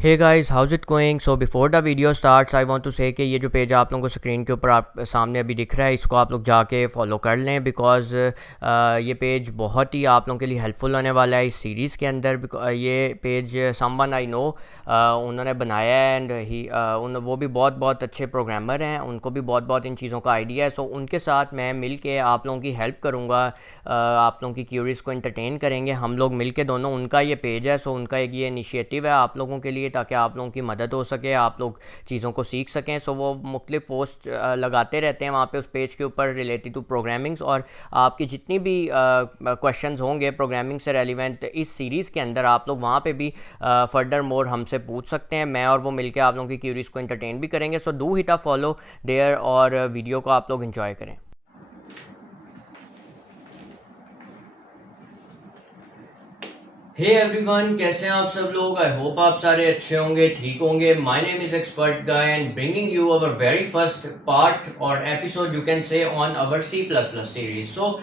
Hey guys, how's it going. So before the video starts I want to say कि ये जो page आप लोगों को स्क्रीन के ऊपर आप सामने अभी दिख रहा है, इसको आप लोग जाके फॉलो कर लें बिकॉज़ ये पेज बहुत ही आप लोगों के लिए हेल्पफुल होने वाला है इस सीरीज़ के अंदर। ये पेज समवन आई नो उन्होंने बनाया है एंड ही वो भी बहुत बहुत अच्छे प्रोग्रामर हैं, उनको भी बहुत बहुत इन चीज़ों का आइडिया है। सो उनके साथ मैं मिल के आप लोगों की हेल्प करूँगा, आप लोगों की क्यूरीज़ को इंटरटेन करेंगे हम लोग मिल के दोनों। उनका ये पेज है, सो उनका एक ये इनिशिएटिव है आप लोगों के लिए, ताकि आप लोगों की मदद हो सके, आप लोग चीज़ों को सीख सकें। सो वो मुख्तलिफ पोस्ट लगाते रहते हैं वहाँ पे उस पेज के ऊपर रिलेटेड टू प्रोग्रामिंग्स, और आपकी जितनी भी क्वेश्चंस होंगे प्रोग्रामिंग से रेलिवेंट इस सीरीज़ के अंदर, आप लोग वहाँ पे भी फर्दर मोर हमसे पूछ सकते हैं। मैं और वो मिलकर आप लोगों की क्यूरीज़ को इंटरटेन भी करेंगे। So do hit a follow there और वीडियो को आप लोग इंजॉय करें। हे एवरीवन, कैसे हैं आप सब लोग? आई होप आप सारे अच्छे होंगे, ठीक होंगे। My name is expert guy and bringing you our very first part और episode you can say on our C plus plus series. So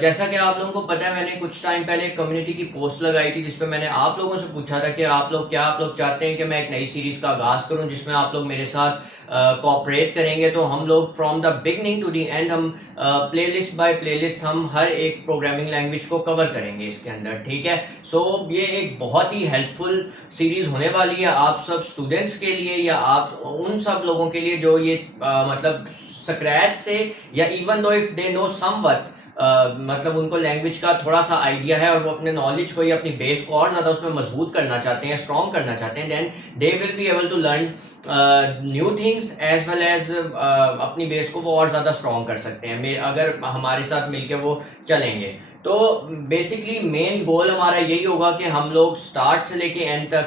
जैसा कि आप लोगों को पता है, मैंने कुछ टाइम पहले कम्युनिटी की पोस्ट लगाई थी जिसपे मैंने आप लोगों से पूछा था कि आप लोग चाहते हैं कि मैं एक नई सीरीज का आगाज़ करूं जिसमें आप लोग मेरे साथ कोऑपरेट करेंगे। तो हम लोग from the beginning to the end हम प्लेलिस्ट बाय प्लेलिस्ट हम हर एक प्रोग्रामिंग लैंग्वेज को कवर करेंगे इसके अंदर, ठीक है। सो ये एक बहुत ही हेल्पफुल सीरीज होने वाली है आप सब स्टूडेंट्स के लिए, या आप उन सब लोगों के लिए जो ये मतलब स्क्रैच से, या even though if they know somewhat, मतलब उनको लैंग्वेज का थोड़ा सा आइडिया है और वो अपने नॉलेज को या अपनी बेस को और ज़्यादा उसमें मजबूत करना चाहते हैं, स्ट्रॉन्ग करना चाहते हैं, then they will be able to learn new things as well as अपनी बेस को वो और ज़्यादा स्ट्रॉन्ग कर सकते हैं अगर हमारे साथ मिलकर वो चलेंगे। तो बेसिकली मेन गोल हमारा यही होगा कि हम लोग स्टार्ट से लेके एंड तक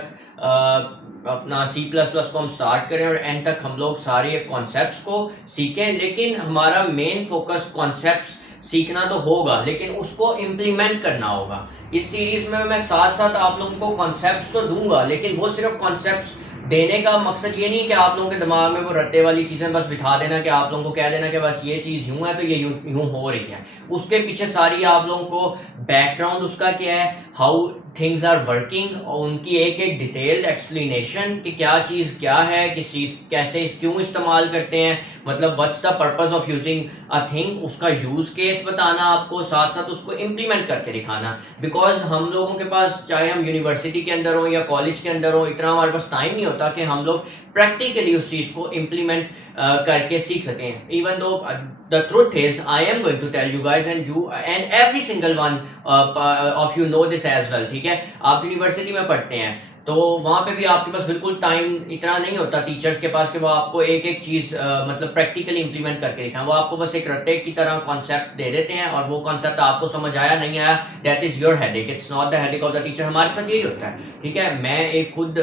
अपना सी प्लस प्लस को हम स्टार्ट करें और एंड तक हम लोग सारे कॉन्सेप्ट्स को सीखें। लेकिन हमारा मेन फोकस कॉन्सेप्ट्स सीखना तो होगा, लेकिन उसको इम्प्लीमेंट करना होगा। इस सीरीज में मैं साथ साथ आप लोगों को कॉन्सेप्ट्स तो दूंगा, लेकिन वो सिर्फ कॉन्सेप्ट्स देने का मकसद ये नहीं कि आप लोगों के दिमाग में वो रट्टे वाली चीज़ें बस बिठा देना, कि आप लोगों को कह देना कि बस ये चीज़ यूं है तो ये यूं हो रही है। उसके पीछे सारी आप लोगों को बैकग्राउंड उसका क्या है, हाउ थिंग्स आर वर्किंग, और उनकी एक एक डिटेल्ड एक्सप्लेनेशन कि क्या चीज़ क्या है, किस चीज़ कैसे क्यों इस्तेमाल करते हैं, मतलब what's the purpose of using a thing, उसका यूज केस बताना आपको, साथ साथ उसको इम्प्लीमेंट करके दिखाना। बिकॉज हम लोगों के पास, चाहे हम यूनिवर्सिटी के अंदर हो या कॉलेज के अंदर हो, इतना हमारे पास टाइम नहीं होता कि हम लोग प्रैक्टिकली उस चीज़ को इम्प्लीमेंट करके सीख सकें। Even though the truth is I am going to tell you guys and you and every single one of you know this as well, ठीक है। आप यूनिवर्सिटी में पढ़ते हैं तो वहाँ पे भी आपके पास बिल्कुल टाइम इतना नहीं होता टीचर्स के पास कि वो आपको एक एक चीज़ मतलब प्रैक्टिकली इंप्लीमेंट करके दिखाएं। वो आपको बस एक रट्टे की तरह कॉन्सेप्ट दे देते हैं और वो कॉन्सेप्ट आपको समझ आया नहीं आया, that is your headache, it's not the headache of the teacher. हमारे साथ यही होता है, ठीक है। मैं एक खुद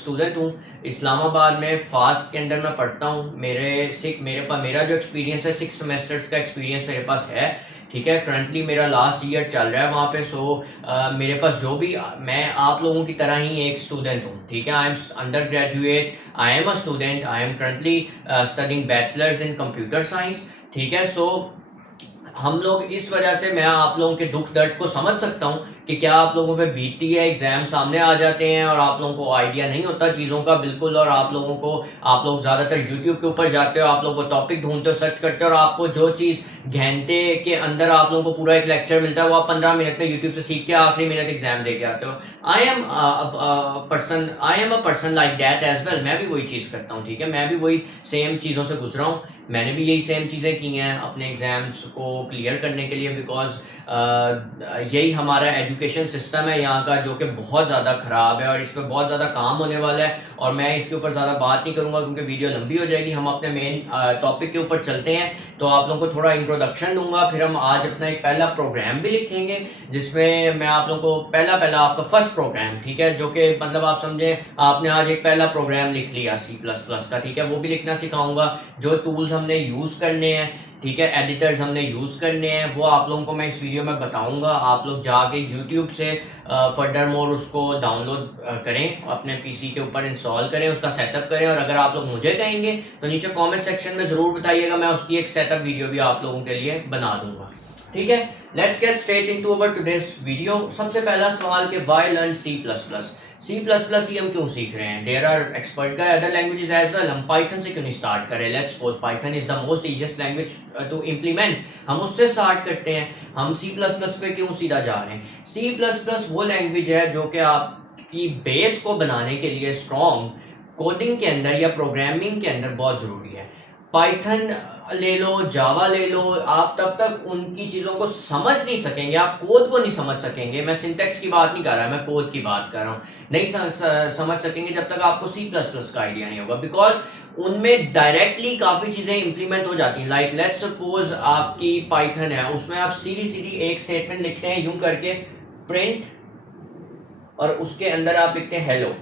स्टूडेंट हूँ, इस्लामाबाद में फास्ट के अंदर मैं पढ़ता हूँ। मेरा जो एक्सपीरियंस है 6 सेमेस्टर्स का एक्सपीरियंस मेरे पास है, ठीक है। करंटली मेरा लास्ट ईयर चल रहा है वहाँ पे। सो मेरे पास जो भी, मैं आप लोगों की तरह ही एक स्टूडेंट हूँ, ठीक है। I am under graduate, I am a student, I am currently studying bachelors in computer science, ठीक है। सो हम लोग इस वजह से मैं आप लोगों के दुख दर्द को समझ सकता हूँ कि क्या आप लोगों पे बीतती है, एग्जाम सामने आ जाते हैं और आप लोगों को आइडिया नहीं होता चीज़ों का बिल्कुल, और आप लोग ज़्यादातर यूट्यूब के ऊपर जाते हो, आप लोग वो टॉपिक ढूंढते हो, सर्च करते हो, और आपको जो चीज़ घंटे के अंदर आप लोगों को पूरा एक लेक्चर मिलता है वो आप 15 मिनट में यूट्यूब से सीख के आखिरी मिनट एग्जाम दे के आते हो। I am a person like that as well. मैं भी वही चीज़ करता हूँ, ठीक है। मैं भी वही सेम चीज़ों से गुजरा हूँ, मैंने भी यही सेम चीज़ें की हैं अपने एग्ज़ाम्स को क्लियर करने के लिए। बिकॉज यही हमारा एजुकेशन सिस्टम है यहाँ का, जो कि बहुत ज़्यादा ख़राब है और इस पर बहुत ज़्यादा काम होने वाला है। और मैं इसके ऊपर ज़्यादा बात नहीं करूँगा क्योंकि वीडियो लंबी हो जाएगी। हम अपने मेन टॉपिक के ऊपर चलते हैं, तो आप लोगों को थोड़ा इंट्रोडक्शन दूंगा, फिर हम आज अपना एक पहला प्रोग्राम भी लिखेंगे जिसमें मैं आप लोगों को पहला आपका फर्स्ट प्रोग्राम, ठीक है, जो कि मतलब आप समझें आपने आज एक पहला प्रोग्राम लिख लिया C++ का, ठीक है, वो भी लिखना सिखाऊंगा। जो टूल्स हमने यूज़ करने हैं, ठीक है, एडिटर्स हमने यूज़ करने हैं, वो आप लोगों को मैं इस वीडियो में बताऊंगा। आप लोग जाके यूट्यूब से फर्दर मोर उसको डाउनलोड करें, अपने पीसी के ऊपर इंस्टॉल करें, उसका सेटअप करें। और अगर आप लोग मुझे कहेंगे तो नीचे कमेंट सेक्शन में ज़रूर बताइएगा, मैं उसकी एक सेटअप वीडियो भी आप लोगों के लिए बना दूंगा, ठीक है। Let's get straight into our today's video. सबसे पहला सवाल कि why learn C++। C plus plus ही हम क्यों सीख रहे हैं? There are expert guy other languages as well, हम पाइथन से क्यों नहीं स्टार्ट करें? Let's suppose Python is the most easiest language to implement, हम उससे स्टार्ट करते हैं, हम सी प्लस प्लस पे क्यों सीधा जा रहे हैं? सी प्लस प्लस वो लैंग्वेज है जो कि आपकी बेस को बनाने के लिए स्ट्रॉन्ग कोडिंग के अंदर या प्रोग्रामिंग के अंदर बहुत ज़रूरी है। पाइथन ले लो, जावा ले लो, आप तब तक उनकी चीज़ों को समझ नहीं सकेंगे, आप कोड को नहीं समझ सकेंगे। मैं सिंटेक्स की बात नहीं कर रहा, मैं कोड की बात कर रहा हूँ। नहीं समझ सकेंगे जब तक आपको सी प्लस प्लस का आइडिया नहीं होगा, बिकॉज उनमें डायरेक्टली काफ़ी चीज़ें इंप्लीमेंट हो जाती हैं। लाइक लेट्स सपोज आपकी पाइथन है, उसमें आप सीधी सीधी एक स्टेटमेंट लिखते हैं यूं करके, प्रिंट, और उसके अंदर आप लिखते हैं हेलो।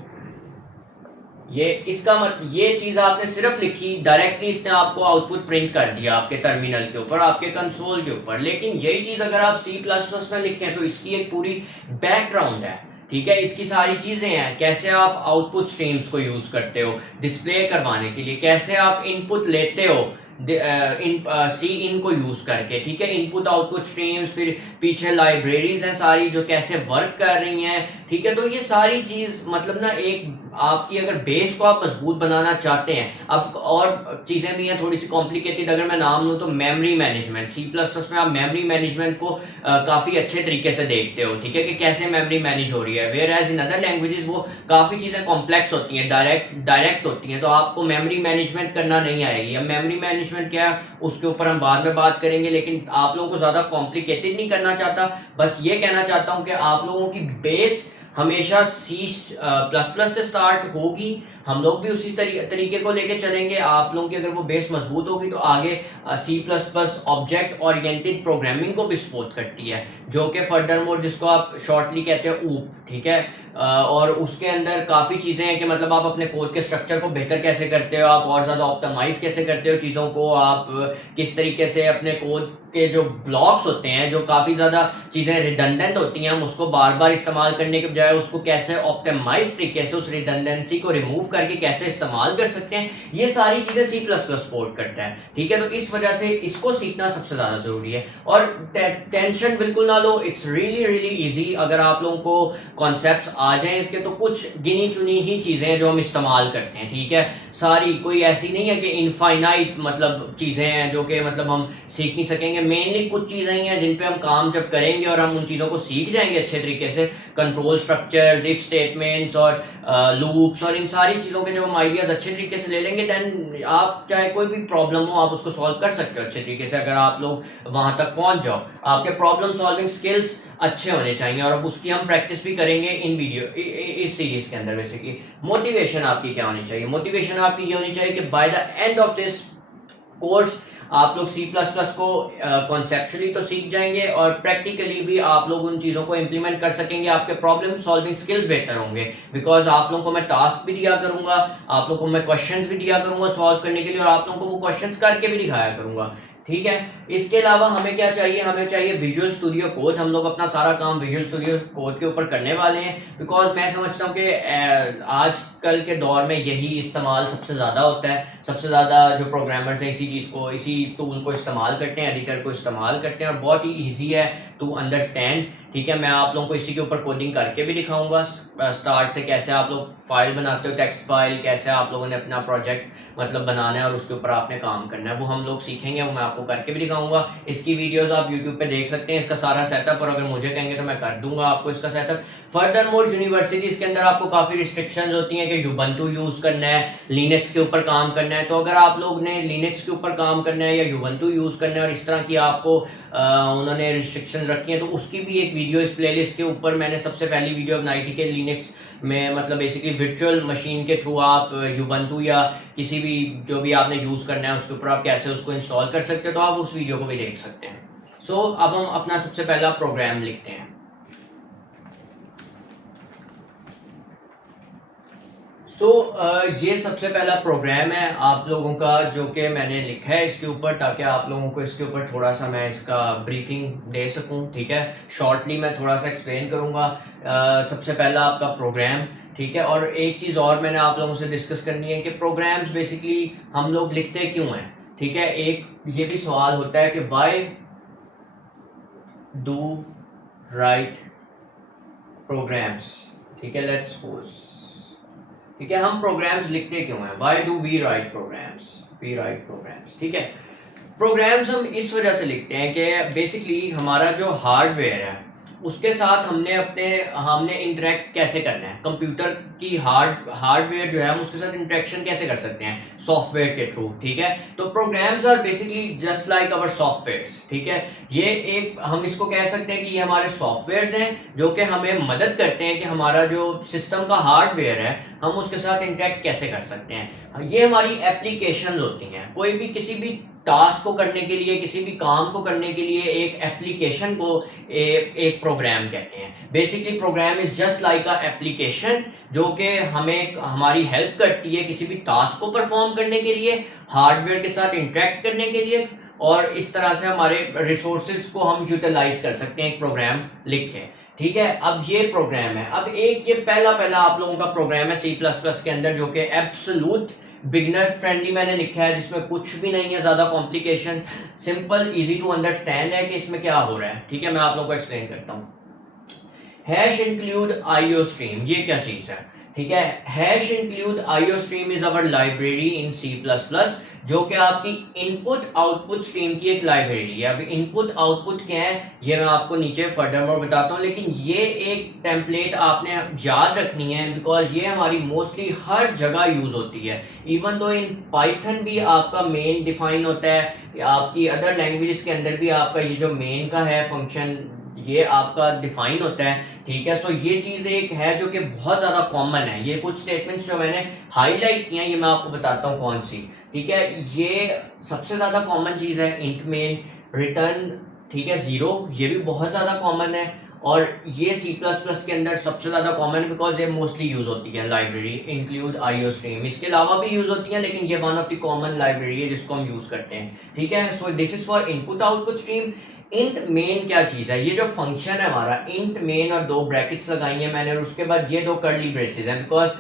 ये इसका मतलब, ये चीज आपने सिर्फ लिखी, डायरेक्टली इसने आपको आउटपुट प्रिंट कर दिया आपके टर्मिनल के ऊपर, आपके कंसोल के ऊपर। लेकिन यही चीज अगर आप सी प्लस प्लस में लिखें तो इसकी एक पूरी बैकग्राउंड है, ठीक है, इसकी सारी चीजें हैं। कैसे आप आउटपुट स्ट्रीम्स को यूज करते हो डिस्प्ले करवाने के लिए, कैसे आप इनपुट लेते हो सी इन को यूज करके, ठीक है, इनपुट आउटपुट स्ट्रीम्स, फिर पीछे लाइब्रेरीज हैं सारी जो कैसे वर्क कर रही हैं, ठीक है। तो ये सारी चीज मतलब ना एक आपकी अगर बेस को आप मजबूत बनाना चाहते हैं, अब और चीजें भी हैं थोड़ी सी कॉम्प्लिकेटेड, अगर मैं नाम लूँ तो memory management, C plus plus में आप मेमोरी मैनेजमेंट को काफी अच्छे तरीके से देखते हो, ठीक है, कि कैसे मेमोरी मैनेज हो रही है। Whereas in other languages वो काफी चीजें कॉम्प्लेक्स होती हैं, डायरेक्ट होती हैं, तो आपको मेमोरी मैनेजमेंट करना नहीं आएगी। अब मेमोरी मैनेजमेंट क्या है उसके ऊपर हम बाद में बात करेंगे, लेकिन आप लोगों को ज्यादा कॉम्प्लिकेटेड नहीं करना चाहता, बस ये कहना चाहता हूँ कि आप लोगों की बेस हमेशा सी प्लस प्लस से स्टार्ट होगी, हम लोग भी उसी तरीके को लेके चलेंगे। आप लोगों की अगर वो बेस मजबूत होगी तो आगे C plus plus object oriented programming को भी सपोर्ट करती है, जो कि फर्दर मोर जिसको आप शॉर्टली कहते हैं ऊप, ठीक है। और उसके अंदर काफ़ी चीज़ें हैं कि मतलब आप अपने कोड के स्ट्रक्चर को बेहतर कैसे करते हो, आप और ज़्यादा ऑप्टिमाइज कैसे करते हो चीज़ों को, आप किस तरीके से अपने कोड के जो ब्लॉक्स होते हैं, जो काफ़ी ज़्यादा चीज़ें रिडंडेंट होती हैं, हम उसको बार बार इस्तेमाल करने के बजाय उसको कैसे ऑप्टिमाइज तरीके से उस रिडंडेंसी को रिमूव करके कैसे इस्तेमाल कर सकते हैं, ये सारी चीज़ें सी प्लस प्लस सपोर्ट करता है, ठीक है। तो इस वजह से इसको सीखना सबसे ज़्यादा ज़रूरी है। और टेंशन बिल्कुल ना लो, इट्स रियली रियली ईजी। अगर आप लोगों को कॉन्सेप्ट्स आ जाएं इसके, तो कुछ गिनी चुनी ही चीज़ें हैं जो हम इस्तेमाल करते हैं, ठीक है। सारी कोई ऐसी नहीं है कि इनफाइनाइट मतलब चीज़ें हैं जो कि मतलब हम सीख नहीं सकेंगे। मेनली कुछ चीज़ें ही हैं जिन पे हम काम जब करेंगे और हम उन चीज़ों को सीख जाएंगे अच्छे तरीके से, कंट्रोल स्ट्रक्चर्स, इफ स्टेटमेंट्स और लूप्स और इन सारी चीज़ों के जब हम आइडियाज़ अच्छे तरीके से ले लेंगे, देन आप चाहे कोई भी प्रॉब्लम हो आप उसको सॉल्व कर सकते हो अच्छे तरीके से। अगर आप लोग वहाँ तक पहुँच जाओ, आपके प्रॉब्लम सॉल्विंग स्किल्स अच्छे होने चाहिए, और अब उसकी हम प्रैक्टिस भी करेंगे इन वीडियो इस सीरीज के अंदर। बेसिकली मोटिवेशन आपकी क्या होनी चाहिए? मोटिवेशन आपकी ये होनी चाहिए कि by the end of this course आप लोग सी प्लस प्लस को कॉन्सेप्चुअली तो सीख जाएंगे और प्रैक्टिकली भी आप लोग उन चीज़ों को इम्प्लीमेंट कर सकेंगे। आपके प्रॉब्लम सॉल्विंग स्किल्स बेहतर होंगे, बिकॉज आप लोगों को मैं टास्क भी दिया करूंगा, आप लोगों को मैं क्वेश्चंस भी दिया करूंगा सॉल्व करने के लिए, और आप लोगों को वो क्वेश्चंस करके भी दिखाया करूंगा, ठीक है। इसके अलावा हमें क्या चाहिए? हमें चाहिए विजुअल स्टूडियो कोड। हम लोग अपना सारा काम विजुअल स्टूडियो कोड के ऊपर करने वाले हैं, बिकॉज मैं समझता हूँ कि आजकल के दौर में यही इस्तेमाल सबसे ज़्यादा होता है। सबसे ज़्यादा जो प्रोग्रामर्स हैं इसी चीज़ को, इसी टूल को इस्तेमाल करते हैं, एडिटर को इस्तेमाल करते हैं, और बहुत ही ईजी है टू अंडरस्टैंड, ठीक है। मैं आप लोगों को इसी के ऊपर कोडिंग करके भी दिखाऊंगा स्टार्ट से, कैसे आप लोग फाइल बनाते हो, टेक्स्ट फाइल, कैसे आप लोगों ने अपना प्रोजेक्ट मतलब बनाना है और उसके ऊपर आपने काम करना है, वो हम लोग सीखेंगे, वो मैं आपको करके भी दिखाऊंगा। इसकी वीडियोस आप यूट्यूब पे देख सकते हैं, इसका सारा सेटअप, और अगर मुझे कहेंगे तो मैं कर दूंगा आपको इसका सेटअप। फर्दर मोर यूनिवर्सिटीज़ के अंदर आपको काफ़ी रिस्ट्रिक्शंस होती हैं कि यूबंटू यूज़ करना है, लिनक्स के ऊपर काम करना है। तो अगर आप लोग ने लिनक्स के ऊपर काम करना है या यूबंटू यूज़ करना है और इस तरह की आपको उन्होंने रिस्ट्रिक्शंस रखी हैं, तो उसकी भी एक वीडियो इस प्लेलिस्ट के ऊपर मैंने सबसे पहली वीडियो बनाई थी कि लिनक्स में मतलब बेसिकली वर्चुअल मशीन के थ्रू आप यूबंटू या किसी भी जो भी आपने यूज़ करना है उसके ऊपर आप कैसे उसको इंस्टॉल कर सकते हो, तो आप उस वीडियो को भी देख सकते हैं। सो अब हम अपना सबसे पहला प्रोग्राम लिखते हैं। ये सबसे पहला प्रोग्राम है आप लोगों का जो कि मैंने लिखा है इसके ऊपर, ताकि आप लोगों को इसके ऊपर थोड़ा सा मैं इसका ब्रीफिंग दे सकूं, ठीक है। शॉर्टली मैं थोड़ा सा एक्सप्लेन करूंगा। सबसे पहला आपका प्रोग्राम, ठीक है। और एक चीज़ और मैंने आप लोगों से डिस्कस करनी है कि प्रोग्राम्स बेसिकली हम लोग लिखते क्यों हैं, ठीक है। एक ये भी सवाल होता है कि वाई डू राइट प्रोग्राम्स, ठीक है, लेट्स सपोज, ठीक है, हम प्रोग्राम्स लिखते क्यों हैं, why do we write programs, we write programs, ठीक है। प्रोग्राम्स हम इस वजह से लिखते हैं कि बेसिकली हमारा जो हार्डवेयर है उसके साथ हमने इंटरेक्ट कैसे करना है, कंप्यूटर की हार्डवेयर जो है हम उसके साथ इंटरेक्शन कैसे कर सकते हैं सॉफ्टवेयर के थ्रू, ठीक है। तो programs are basically just like our softwares, ठीक है। ये एक हम इसको कह सकते हैं कि ये हमारे सॉफ्टवेयर्स हैं जो कि हमें मदद करते हैं कि हमारा जो सिस्टम का हार्डवेयर है हम उसके साथ इंटरेक्ट कैसे कर सकते हैं। ये हमारी एप्लीकेशंस होती हैं, कोई भी किसी भी टास्क को करने के लिए, किसी भी काम को करने के लिए एक एप्लीकेशन को एक प्रोग्राम कहते हैं। Basically program is just like a application जो कि हमें हमारी हेल्प करती है किसी भी टास्क को परफॉर्म करने के लिए, हार्डवेयर के साथ इंटरेक्ट करने के लिए, और इस तरह से हमारे रिसोर्सेज को हम यूटिलाइज कर सकते हैं एक प्रोग्राम लिख के, ठीक है। अब ये प्रोग्राम है, अब एक ये पहला आप लोगों का प्रोग्राम है C++ के अंदर जो कि एब्सोल्यूट बिगनर फ्रेंडली मैंने लिखा है, जिसमें कुछ भी नहीं है ज़्यादा complication, simple easy to understand है कि इसमें क्या हो रहा है, ठीक है। मैं आप लोगों को एक्सप्लेन करता हूँ। हैश इंक्लूड आईओ स्ट्रीम, ये क्या चीज़ है, ठीक है। Hash include IO stream is our library in C++, जो कि आपकी इनपुट आउटपुट स्ट्रीम की एक लाइब्रेरी है। अब इनपुट आउटपुट क्या है ये मैं आपको नीचे फर्दर मोर बताता हूँ, लेकिन ये एक टेम्पलेट आपने याद रखनी है बिकॉज ये हमारी मोस्टली हर जगह यूज होती है। इवन दो इन पाइथन भी आपका मेन डिफाइन होता है, आपकी अदर लैंग्वेजेस के अंदर भी आपका ये जो मेन का है फंक्शन ये आपका डिफाइन होता है, ठीक है। सो ये चीज़ एक है जो कि बहुत ज़्यादा कॉमन है। ये कुछ स्टेटमेंट्स जो मैंने हाईलाइट किए हैं ये मैं आपको बताता हूँ कौन सी, ठीक है। ये सबसे ज़्यादा कॉमन चीज़ है इंट मेन रिटर्न, ठीक है, 0, ये भी बहुत ज़्यादा कॉमन है। और ये C++ के अंदर सबसे ज़्यादा कॉमन बिकॉज ये मोस्टली यूज़ होती है लाइब्रेरी इंक्लूड आईओ स्ट्रीम। इसके अलावा भी यूज़ होती है लेकिन ये one of the common library है जिसको हम यूज़ करते हैं, ठीक है। So this is for input output stream. Int main क्या चीज़ है, ये जो फंक्शन है हमारा इंट मेन और 2 ब्रैकेट्स लगाई हैं मैंने और उसके बाद ये 2 कर्ली ब्रेसेस हैं, बिकॉज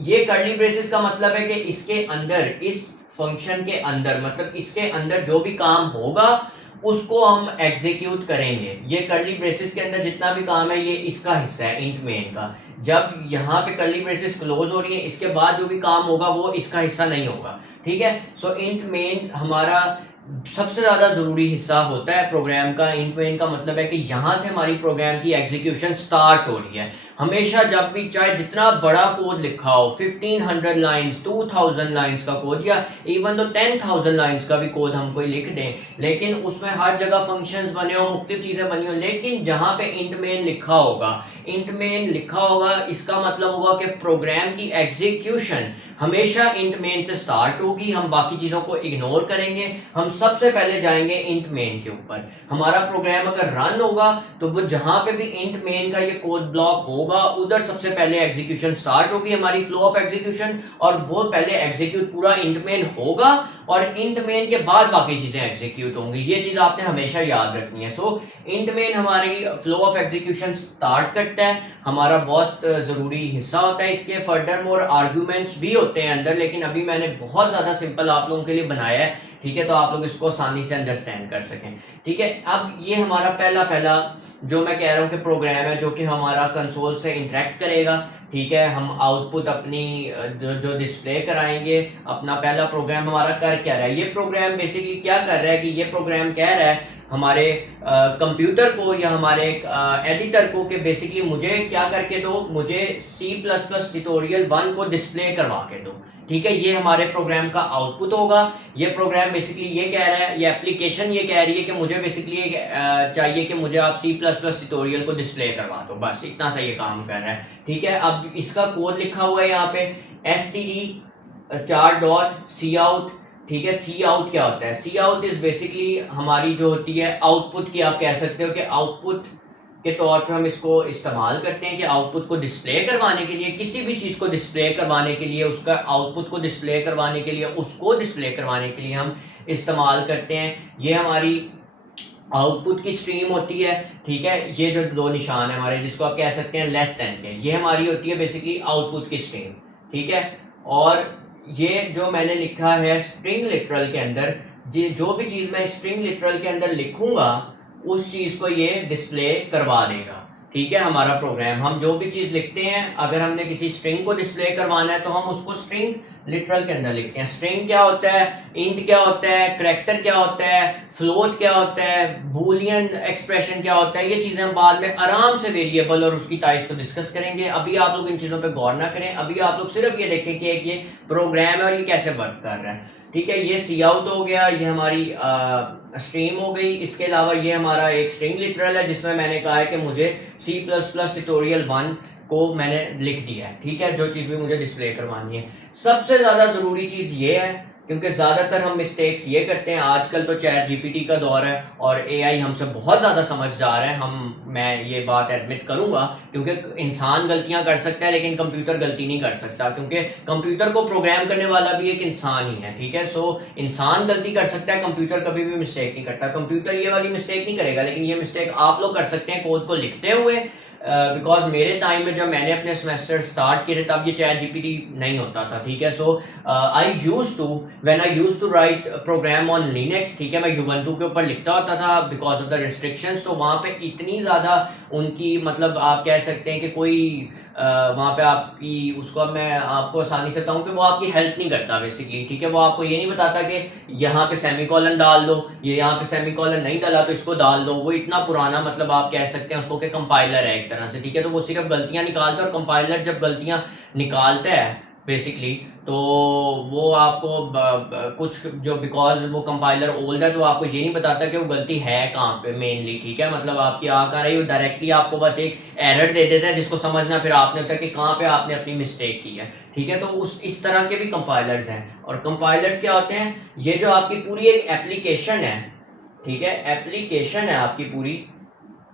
ये कर्ली ब्रेसेस का मतलब है कि इसके अंदर, इस फंक्शन के अंदर, मतलब इसके अंदर जो भी काम होगा उसको हम एग्जीक्यूट करेंगे। ये कर्ली ब्रेसेस के अंदर जितना भी काम है ये इसका हिस्सा है इंट मेन का। जब यहाँ पे कर्ली ब्रेसेस क्लोज हो रही है इसके बाद जो भी काम होगा वो इसका हिस्सा नहीं होगा, ठीक है। सो इंट मेन हमारा सबसे ज़्यादा ज़रूरी हिस्सा होता है प्रोग्राम का। इंट मेन का मतलब है कि यहाँ से हमारी प्रोग्राम की एग्जीक्यूशन स्टार्ट हो रही है। हमेशा जब भी चाहे जितना बड़ा कोड लिखा हो, 1500 लाइंस, 2000 लाइंस का कोड या इवन तो 10,000 लाइंस का भी कोड हम कोई लिख दें, लेकिन उसमें हर जगह फंक्शंस बने हो, मुख्तलिफ चीज़ें बनी हो, लेकिन जहाँ पे इंट मेन लिखा होगा, इंट मेन लिखा होगा इसका मतलब होगा कि प्रोग्राम की एग्जीक्यूशन हमेशा इंट मेन से स्टार्ट होगी। हम बाकी चीज़ों को इग्नोर करेंगे, हम सबसे पहले जाएंगे इंट मेन के ऊपर। हमारा प्रोग्राम अगर रन होगा तो वो जहाँ पे भी इंट मेन का ये कोड ब्लॉक होगा उधर सबसे पहले एग्जीक्यूशन स्टार्ट होगी, हमारी फ्लो ऑफ एग्जीक्यूशन, और वो पहले एग्जीक्यूट पूरा इंट मेन होगा और इंट मेन के बाद बाकी चीज़ें एग्जीक्यूट होंगी। ये चीज़ आपने हमेशा याद रखनी है। सो इंट मेन हमारी फ्लो ऑफ एग्जीक्यूशन स्टार्ट करता है, हमारा बहुत ज़रूरी हिस्सा होता है। इसके फर्दर मोर आर्ग्यूमेंट्स भी होते हैं अंदर, लेकिन अभी मैंने बहुत ज़्यादा सिंपल आप लोगों के लिए बनाया है, ठीक है, तो आप लोग इसको आसानी से अंडरस्टैंड कर सकें, ठीक है। अब ये हमारा पहला जो मैं कह रहा हूँ कि प्रोग्राम है जो कि हमारा कंसोल से इंटरेक्ट करेगा, ठीक है। हम आउटपुट अपनी जो डिस्प्ले कराएंगे, अपना पहला प्रोग्राम हमारा कर क्या रहा है। ये प्रोग्राम बेसिकली क्या कर रहा है कि ये प्रोग्राम कह रहा है हमारे कंप्यूटर को या हमारे एडिटर को कि बेसिकली मुझे क्या करके दो, मुझे C++ ट्यूटोरियल 1 को डिस्प्ले करवा के दो, ठीक है। ये हमारे प्रोग्राम का आउटपुट होगा। ये प्रोग्राम बेसिकली ये कह रहा है, ये एप्लीकेशन ये कह रही है कि मुझे बेसिकली चाहिए कि मुझे आप C++ ट्यूटोरियल को डिस्प्ले करवा दो, बस इतना सा ये काम कर रहा है, ठीक है। अब इसका कोड लिखा हुआ है यहाँ पे std::cout, ठीक है। सी आउट क्या होता है, सी आउट इज बेसिकली हमारी जो होती है आउटपुट की, आप कह सकते हो कि आउटपुट के तौर पर हम इसको इस्तेमाल करते हैं कि आउटपुट को डिस्प्ले करवाने के लिए, किसी भी चीज़ को डिस्प्ले करवाने के लिए, उसका आउटपुट को डिस्प्ले करवाने के लिए, उसको डिस्प्ले करवाने के लिए हम इस्तेमाल करते हैं। ये हमारी आउटपुट की स्ट्रीम होती है, ठीक है। ये जो 2 निशान है हमारे जिसको आप कह सकते हैं लेस देन के, ये हमारी होती है बेसिकली आउटपुट की स्ट्रीम, ठीक है। और ये जो मैंने लिखा है स्ट्रिंग लिटरल के अंदर, जो भी चीज़ मैं स्ट्रिंग लिटरल के अंदर लिखूंगा उस चीज़ को ये डिस्प्ले करवा देगा, ठीक है, हमारा प्रोग्राम, हम जो भी चीज़ लिखते हैं, अगर हमने किसी स्ट्रिंग को डिस्प्ले करवाना है तो हम उसको स्ट्रिंग लिटरल के अंदर लिखते हैं। स्ट्रिंग क्या होता है, इंट क्या होता है, करैक्टर क्या होता है, फ्लोट क्या होता है, बूलियन एक्सप्रेशन क्या होता है, ये चीज़ें हम बाद में आराम से वेरिएबल और उसकी टाइप्स को डिस्कस करेंगे। अभी आप लोग इन चीज़ों पे गौर ना करें, अभी आप लोग सिर्फ ये देखें कि एक ये प्रोग्राम है और ये कैसे वर्क कर रहा है। ठीक है, ये सी आउट हो गया, ये हमारी स्ट्रीम हो गई। इसके अलावा ये हमारा एक स्ट्रिंग लिटरल है जिसमें मैंने कहा है कि मुझे C++ ट्यूटोरियल 1 को मैंने लिख दिया है। ठीक है, जो चीज़ भी मुझे डिस्प्ले करवानी है। सबसे ज़्यादा ज़रूरी चीज़ ये है, क्योंकि ज़्यादातर हम मिस्टेक्स ये करते हैं, आजकल तो चैट जीपीटी का दौर है और एआई हमसे बहुत ज़्यादा समझदार है, मैं ये बात एडमिट करूंगा, क्योंकि इंसान गलतियां कर सकता है लेकिन कंप्यूटर गलती नहीं कर सकता, क्योंकि कंप्यूटर को प्रोग्राम करने वाला भी एक इंसान ही है। ठीक है, सो इंसान गलती कर सकता है, कंप्यूटर कभी भी मिस्टेक नहीं करता। कंप्यूटर ये वाली मिस्टेक नहीं करेगा, लेकिन ये मिस्टेक आप लोग कर सकते हैं कोड को लिखते हुए। बिकॉज मेरे टाइम में जब मैंने अपने सेमेस्टर स्टार्ट किए थे तब ये चैट जीपीटी नहीं होता था। ठीक है, so I use to write program on Linux, ठीक है, मैं यूबंटू के ऊपर लिखता होता था बिकॉज ऑफ द रिस्ट्रिक्शंस। तो वहाँ पे इतनी ज़्यादा उनकी, मतलब आप कह सकते हैं कि कोई वहाँ पे आपकी, उसको मैं आपको आसानी से बताऊँ कि वो आपकी हेल्प नहीं करता बेसिकली। ठीक है, वो आपको ये नहीं बताता कि यहाँ पे सेमीकोलन डाल दो, ये यहाँ पे सेमीकोलन नहीं डाला तो इसको डाल दो। वो इतना पुराना, मतलब आप कह सकते हैं उसको कि कंपाइलर है एक तरह से। ठीक है, तो वो सिर्फ गलतियाँ निकालता है और कंपाइलर जब गलतियाँ निकालता है बेसिकली, तो वो आपको कुछ जो, बिकॉज वो कंपाइलर ओल्ड है तो आपको ये नहीं बताता कि वो गलती है कहाँ पे मेनली। ठीक है, मतलब आपकी आ कहाँ रही, वो डायरेक्टली आपको बस एक एरर दे देता है जिसको समझना फिर आपने होता है कि कहाँ पे आपने अपनी मिस्टेक की है। ठीक है, तो इस तरह के भी कंपाइलर्स हैं। और कंपाइलर्स क्या होते हैं, ये जो आपकी पूरी एक एप्लीकेशन है, ठीक है, एप्लीकेशन है आपकी पूरी,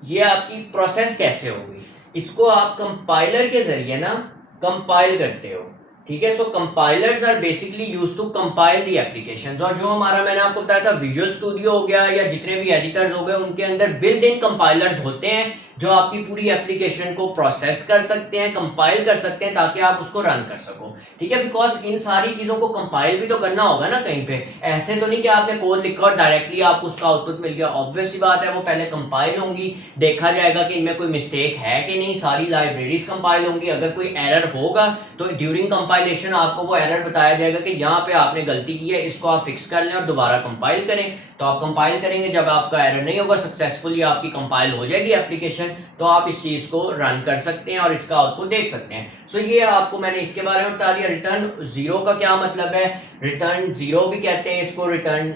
ये आपकी प्रोसेस कैसे होगी, इसको आप कंपाइलर के जरिए ना कंपाइल करते हो। ठीक है, so compilers are basically used to compile the applications. और जो हमारा, मैंने आपको बताया था, विजुअल स्टूडियो हो गया या जितने भी एडिटर्स हो गए, उनके अंदर बिल्ड इन कंपाइलर्स होते हैं जो आपकी पूरी एप्लीकेशन को प्रोसेस कर सकते हैं, कंपाइल कर सकते हैं, ताकि आप उसको रन कर सको। ठीक है, बिकॉज इन सारी चीजों को कंपाइल भी तो करना होगा ना कहीं पे। ऐसे तो नहीं कि आपने कोड लिखा और डायरेक्टली आपको उसका आउटपुट मिल गया। ऑब्वियस सी बात है, वो पहले कंपाइल होंगी, देखा जाएगा कि इनमें कोई मिस्टेक है कि नहीं, सारी लाइब्रेरीज कंपाइल होंगी। अगर कोई एरर होगा तो ड्यूरिंग कंपाइलेशन आपको वो एरर बताया जाएगा कि यहाँ पे आपने गलती की है, इसको आप फिक्स कर लें और दोबारा कंपाइल करें। तो आप कंपाइल करेंगे, जब आपका एरर नहीं होगा, सक्सेसफुली आपकी कंपाइल हो जाएगी एप्लीकेशन, तो आप इस चीज को रन कर सकते हैं और इसका आउटपुट देख सकते हैं। सो ये आपको मैंने इसके बारे में बता दिया। रिटर्न जीरो का क्या मतलब है, रिटर्न जीरो भी कहते हैं इसको, रिटर्न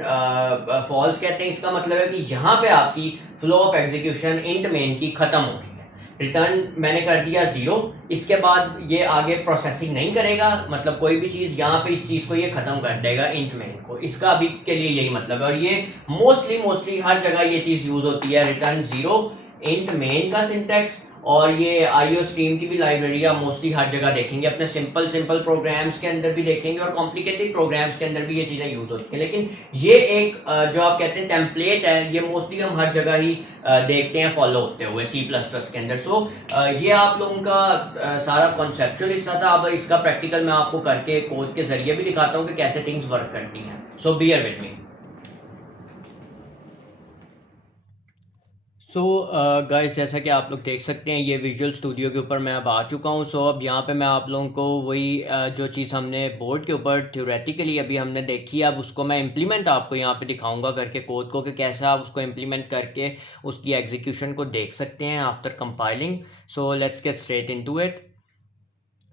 फॉल्स कहते हैं। इसका मतलब है कि यहाँ पे आपकी flow of execution int main की खत्म हो रही है। रिटर्न मैंने कर दिया जीरो, इसके बाद ये आगे प्रोसेसिंग नहीं करेगा, मतलब कोई भी चीज़ यहाँ पे इस चीज़ को ये खत्म कर देगा इंट मेन को। इसका अभी के लिए यही मतलब है, और ये मोस्टली हर जगह ये चीज़ यूज होती है, रिटर्न जीरो, इंट मेन का सिंटैक्स। और ये आईओ स्ट्रीम की भी लाइब्रेरी आप मोस्टली हर जगह देखेंगे, अपने सिंपल प्रोग्राम्स के अंदर भी देखेंगे और कॉम्प्लिकेटेड प्रोग्राम्स के अंदर भी ये चीज़ें यूज होती हैं। लेकिन ये एक जो आप कहते हैं टेम्पलेट है, ये मोस्टली हम हर जगह ही देखते हैं फॉलो होते हुए C++ के अंदर। सो ये आप लोगों का सारा कॉन्सेप्चुअल हिस्सा था। अब इसका प्रैक्टिकल मैं आपको करके कोड के जरिए भी दिखाता हूँ कि कैसे थिंग्स वर्क करती हैं। So bear with me. So guys, जैसा कि आप लोग देख सकते हैं, ये विजुअल स्टूडियो के ऊपर मैं अब आ चुका हूँ। सो अब यहाँ पे मैं आप लोगों को वही जो चीज़ हमने बोर्ड के ऊपर थ्योरेटिकली अभी हमने देखी है, अब उसको मैं इम्प्लीमेंट आपको यहाँ पे दिखाऊंगा करके कोड को, कि कैसे आप उसको इम्प्लीमेंट करके उसकी एग्जीक्यूशन को देख सकते हैं after compiling. So let's get straight into it.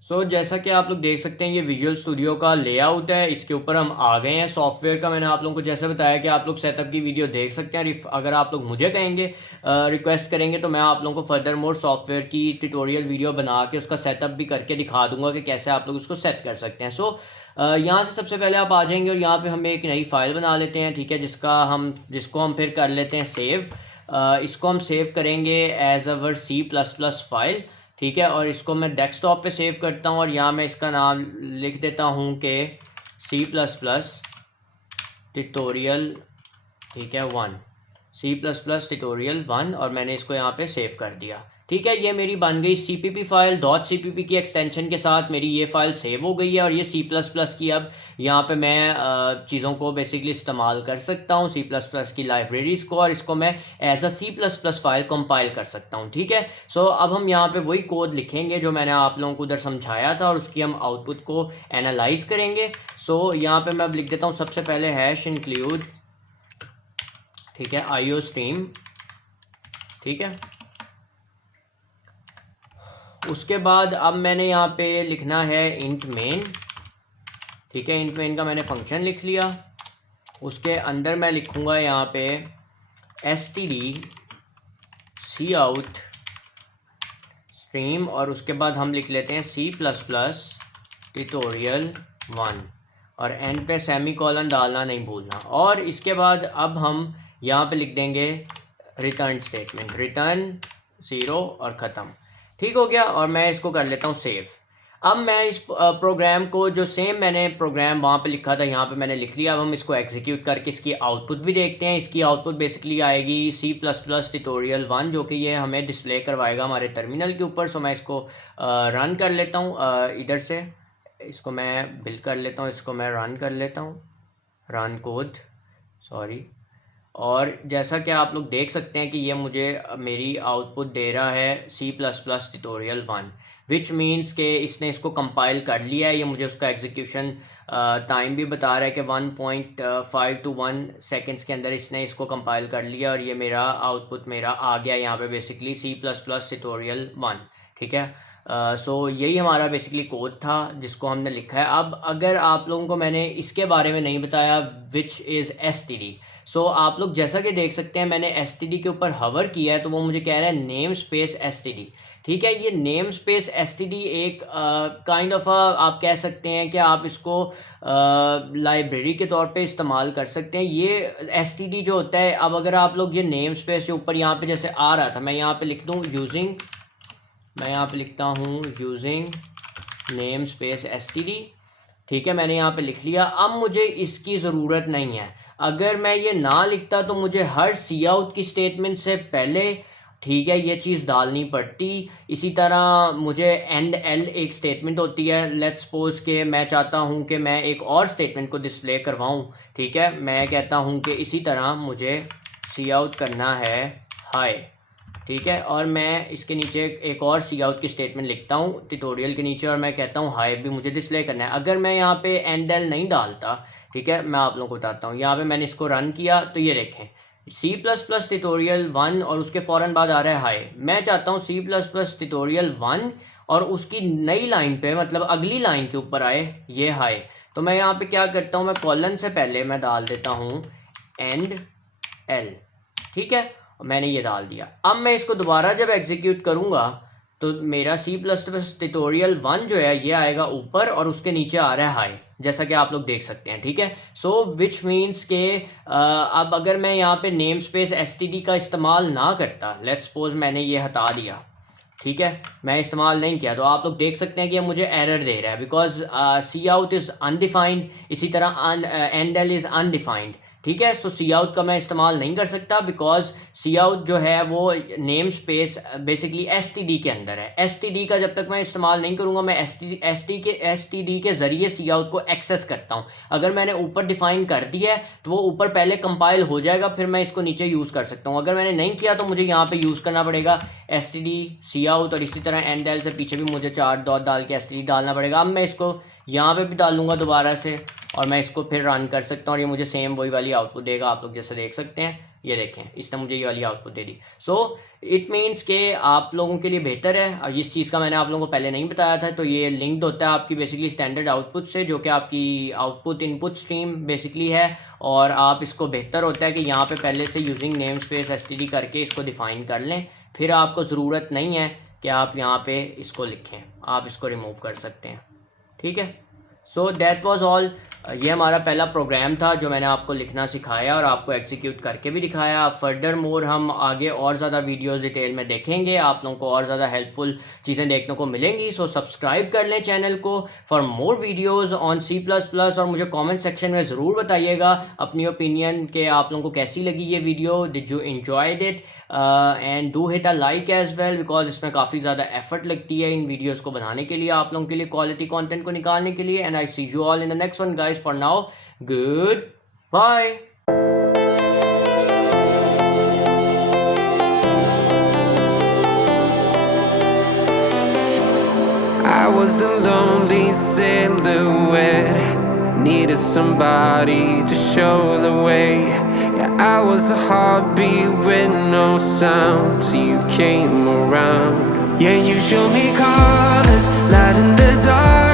So जैसा कि आप लोग देख सकते हैं, ये विजुअल स्टूडियो का लेआउट है, इसके ऊपर हम आ गए हैं। सॉफ्टवेयर का मैंने आप लोगों को जैसे बताया कि आप लोग सेटअप की वीडियो देख सकते हैं। अगर आप लोग मुझे कहेंगे, रिक्वेस्ट करेंगे, तो मैं आप लोगों को फर्दर मोर सॉफ्टवेयर की ट्यूटोरियल वीडियो बना के उसका सेटअप भी करके दिखा दूंगा कि कैसे आप लोग उसको सेट कर सकते हैं। सो यहाँ से सबसे पहले आप आ जाएंगे और यहाँ पे हम एक नई फाइल बना लेते हैं। ठीक है, जिसको हम फिर कर लेते हैं सेव। इसको हम सेव करेंगे एज अवर C++ फाइल। ठीक है, और इसको मैं डेस्कटॉप पे सेव करता हूँ और यहाँ मैं इसका नाम लिख देता हूँ कि C++ ट्यूटोरियल, ठीक है, 1, C++ ट्यूटोरियल 1, और मैंने इसको यहाँ पे सेव कर दिया। ठीक है, ये मेरी बन गई CPP फाइल, .cpp की एक्सटेंशन के साथ मेरी ये फ़ाइल सेव हो गई है और ये C++ की अब यहाँ पे मैं चीज़ों को बेसिकली इस्तेमाल कर सकता हूँ, C++ की लाइब्रेरीज़ को, और इसको मैं as a C++ file compile कर सकता हूँ। ठीक है, सो अब हम यहाँ पे वही कोड लिखेंगे जो मैंने आप लोगों को उधर समझाया था और उसकी हम आउटपुट को एनालाइज करेंगे। सो यहाँ पे मैं अब लिख देता हूँ सबसे पहले #include, ठीक है, IOStream, ठीक है। उसके बाद अब मैंने यहाँ पे लिखना है int main, ठीक है, int main का मैंने फंक्शन लिख लिया। उसके अंदर मैं लिखूँगा यहाँ पे std cout stream, और उसके बाद हम लिख लेते हैं C++ tutorial 1 और एंड पे सेमी कॉलन डालना नहीं भूलना। और इसके बाद अब हम यहाँ पे लिख देंगे रिटर्न स्टेटमेंट, रिटर्न 0 और ख़त्म। ठीक हो गया, और मैं इसको कर लेता हूँ सेव। अब मैं इस प्रोग्राम को, जो सेम मैंने प्रोग्राम वहाँ पे लिखा था, यहाँ पे मैंने लिख लिया। अब हम इसको एग्जीक्यूट करके इसकी आउटपुट भी देखते हैं। इसकी आउटपुट बेसिकली आएगी C++ tutorial 1, जो कि ये हमें डिस्प्ले करवाएगा हमारे टर्मिनल के ऊपर। सो मैं इसको रन कर लेता हूँ, इधर से इसको मैं बिल्ड कर लेता हूँ, इसको मैं रन कर लेता हूँ, रन कोड, सॉरी। और जैसा कि आप लोग देख सकते हैं कि ये मुझे मेरी आउटपुट दे रहा है C++ tutorial 1, विच मीन्स कि इसने इसको कंपाइल कर लिया है। ये मुझे उसका एग्जीक्यूशन टाइम भी बता रहा है कि 1.5 to 1 सेकेंड्स के अंदर इसने इसको कंपाइल कर लिया, और ये मेरा आउटपुट मेरा आ गया यहाँ पे बेसिकली C++ tutorial 1, ठीक है। सो यही हमारा बेसिकली कोड था जिसको हमने लिखा है। अब अगर आप लोगों को मैंने इसके बारे में नहीं बताया, विच इज़ std, सो आप लोग जैसा कि देख सकते हैं मैंने std के ऊपर हवर किया है तो वो मुझे कह रहा है नेम स्पेस std, ठीक है। ये नेम स्पेस std एक काइंड ऑफ आप कह सकते हैं कि आप इसको लाइब्रेरी के तौर पे इस्तेमाल कर सकते हैं। ये std जो होता है, अब अगर आप लोग ये नेम स्पेस के ऊपर यहाँ पे जैसे आ रहा था, मैं यहाँ पे लिख दूँ यूजिंग, मैं यहाँ पे लिखता हूँ यूजिंग नेम स्पेस std, ठीक है, मैंने यहाँ पे लिख लिया। अब मुझे इसकी ज़रूरत नहीं है। अगर मैं ये ना लिखता तो मुझे हर cout की स्टेटमेंट से पहले, ठीक है, ये चीज़ डालनी पड़ती। इसी तरह मुझे end एक स्टेटमेंट होती है। लेट्स सपोज के मैं चाहता हूँ कि मैं एक और स्टेटमेंट को डिस्प्ले करवाऊँ, ठीक है। मैं कहता हूँ कि इसी तरह मुझे cout करना है हाय, ठीक है, और मैं इसके नीचे एक और cout की स्टेटमेंट लिखता हूँ ट्यूटोरियल के नीचे, और मैं कहता हूँ हाय भी मुझे डिस्प्ले करना है। अगर मैं यहाँ पे end नहीं डालता, ठीक है, मैं आप लोगों को बताता हूँ। यहाँ पे मैंने इसको रन किया तो ये देखें C++ tutorial 1 और उसके फ़ौरन बाद आ रहा है हाय। मैं चाहता हूँ C++ tutorial 1 और उसकी नई लाइन पे, मतलब अगली लाइन के ऊपर आए ये हाय। तो मैं यहाँ पे क्या करता हूँ, मैं कॉलन से पहले मैं डाल देता हूँ end l, ठीक है, मैंने ये डाल दिया। अब मैं इसको दोबारा जब एग्जीक्यूट करूँगा तो मेरा C++ tutorial 1 जो है ये आएगा ऊपर और उसके नीचे आ रहा है हाई, जैसा कि आप लोग देख सकते हैं, ठीक है। सो विच मीन्स के अब अगर मैं यहाँ पे नेम स्पेस std का इस्तेमाल ना करता, लेट्स सपोज मैंने ये हटा दिया, ठीक है, मैं इस्तेमाल नहीं किया, तो आप लोग देख सकते हैं कि ये मुझे एरर दे रहा है बिकॉज cout इज़ अनडिफाइंड, इसी तरह end l इज़ अनडिफाइंड, ठीक है। सो cout का मैं इस्तेमाल नहीं कर सकता बिकॉज cout जो है वो नेम स्पेस बेसिकली std के अंदर है। std का जब तक मैं इस्तेमाल नहीं करूँगा, मैं std के ज़रिए cout को एक्सेस करता हूँ। अगर मैंने ऊपर डिफ़ाइन कर दिया है तो वो ऊपर पहले कंपाइल हो जाएगा, फिर मैं इसको नीचे यूज़ कर सकता हूँ। अगर मैंने नहीं किया तो मुझे यहाँ पर यूज़ करना पड़ेगा std cout, और इसी तरह end l से पीछे भी मुझे 4 डॉट डाल के std डालना पड़ेगा। अब मैं इसको यहाँ पे भी डाल लूँगा दोबारा से और मैं इसको फिर रन कर सकता हूँ और ये मुझे सेम वही वाली आउटपुट देगा। आप लोग जैसे देख सकते हैं, ये देखें इसने मुझे ये वाली output they the. So it means के आप लोगों के लिए बेहतर है, और इस चीज़ का मैंने आप लोगों को पहले नहीं बताया था, तो ये लिंक्ड होता है आपकी बेसिकली स्टैंडर्ड आउटपुट से, जो कि आपकी आउटपुट इनपुट स्ट्रीम बेसिकली है। और आप इसको बेहतर होता है कि यहाँ पे पहले से यूजिंग नेम स्पेस std करके इसको डिफ़ाइन कर लें, फिर आपको ज़रूरत नहीं है कि आप यहाँ पे इसको लिखें, आप इसको रिमूव कर सकते हैं, ठीक है। So that was all. ये हमारा पहला प्रोग्राम था जो मैंने आपको लिखना सिखाया और आपको एग्जीक्यूट करके भी दिखाया। फर्दर मोर हम आगे और ज़्यादा वीडियोस डिटेल में देखेंगे, आप लोगों को और ज़्यादा हेल्पफुल चीज़ें देखने को मिलेंगी। सो सब्सक्राइब कर लें चैनल को for more videos on C++, और मुझे कमेंट सेक्शन में ज़रूर बताइएगा अपनी ओपिनियन कि आप लोगों को कैसी लगी ये video, did you enjoyed it. And do hit a like as well, because इसमें काफ़ी ज़्यादा एफर्ट लगती है इन वीडियोस को बनाने के लिए, आप लोगों के लिए क्वालिटी कंटेंट को निकालने के लिए. And I see you all in the next one guys. For now, good bye. I was a lonely silhouette, needed somebody to show the way. Yeah, I was a heartbeat with no sound till you came around. Yeah, you showed me colors, light in the dark.